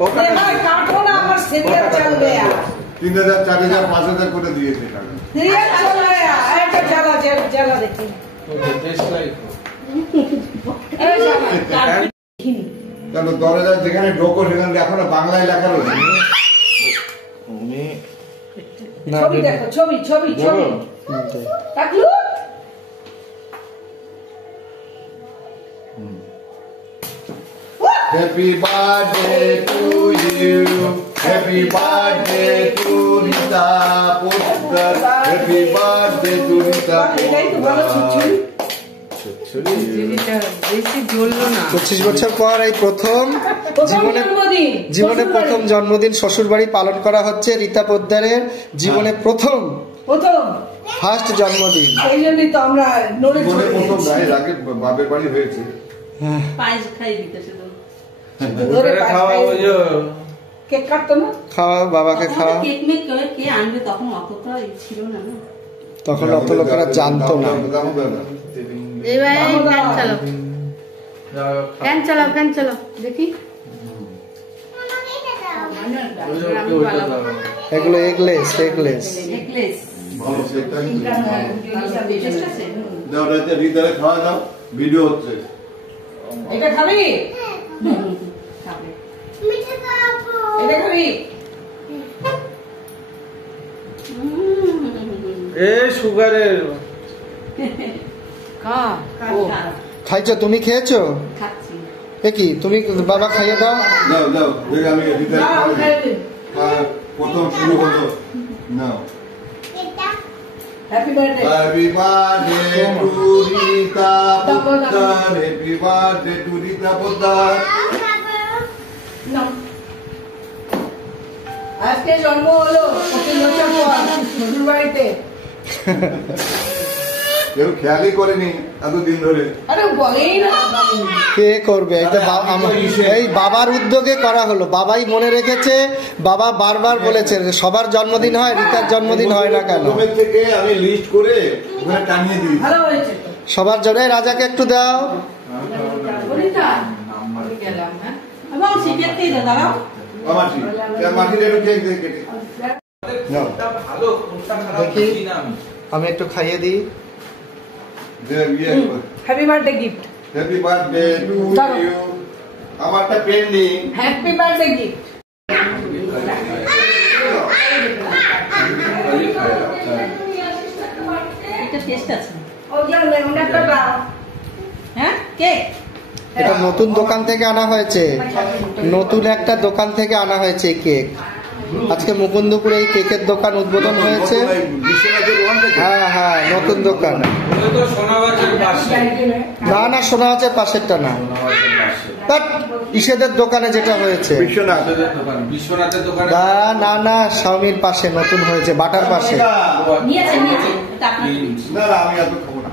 3000, 4000, 5000 করে দিয়েছে দরজা যেখানে ঢোকো সেখানে দেখো না বাংলায় লেখা রয়েছে। ছবি দেখো, ছবি ছবি ছবি টাকলু। Happy birthday to you, happy birthday to Rita Poddar, happy birthday to Rita Poddar। 25 বছর পর এই প্রথম জীবনে প্রথম জন্মদিন শ্বশুর বাড়ি পালন করা হচ্ছে রীতা পোদ্দারের জীবনে প্রথম ফার্স্ট জন্মদিন। এই জন্যই তো আমরা নড়ে চড়ে প্রথম গায়ের আগে বাপের বাড়ি হয়েছে। পায়েস খাই দিতেছে তো খাওয়া কেক কাটতো না, খাওয়া বাবাকে খাওয়া। কেক মেক কে আনবে তখন অতটা ছিল না, তখন অত লোকেরা জানতো না। ফ্যান চালাও ফ্যান চালাও দেখি। এগুলো এগলেস এগলেস খাওয়া দাও, ভিডিও হচ্ছে। এটা খাবি, এটা খাবি। সুগারের খাইছো, তুমি খেয়েছো? কি তুমি বাবা খাইয়ে দাও। দাও দাও, আমি প্রথম শুরু হলো। নাও। Happy birthday, happy birthday to Rita Poddar, happy birthday to Rita Poddar. আজকে জন্ম হলো 25 বছর পর শ্বশুর বাড়িতে। কেউ খেয়ালই করেনি এতদিন ধরে। আরে বলেই না, কে করবে? এই বাবার উদ্যোগে করা হলো, বাবাই মনে রেখেছে। বাবা বারবার বলেছে সবার জন্মদিন হয়, রীতার জন্মদিন হয় না কেন? থেকে আমি লিস্ট করে ওখানে টানিয়ে দিই। ভালো হয়েছে সবার জন্য। রাজাকে একটু দাও। আমি একটু খাইয়ে দিই। Happy birthday gift, happy birthday to you. আমারটা পেন্ডিং। Happy birthday gift. এটা টেস্ট আছে। হ্যাঁ কেক এটা নতুন দোকান থেকে আনা হয়েছে, নতুন একটা দোকান থেকে আনা হয়েছে কেক। আজকে মুকুন্দপুরে এই কেকের দোকান উদ্বোধন হয়েছে। হ্যাঁ হ্যাঁ, নতুন দোকান। না না, সোনাগাছের পাশেরটা না, ইসেদের দোকানে যেটা হয়েছে। না না, স্বামীর পাশে নতুন হয়েছে, বাটার পাশে। নিয়েছে না আমি এত খাবো না।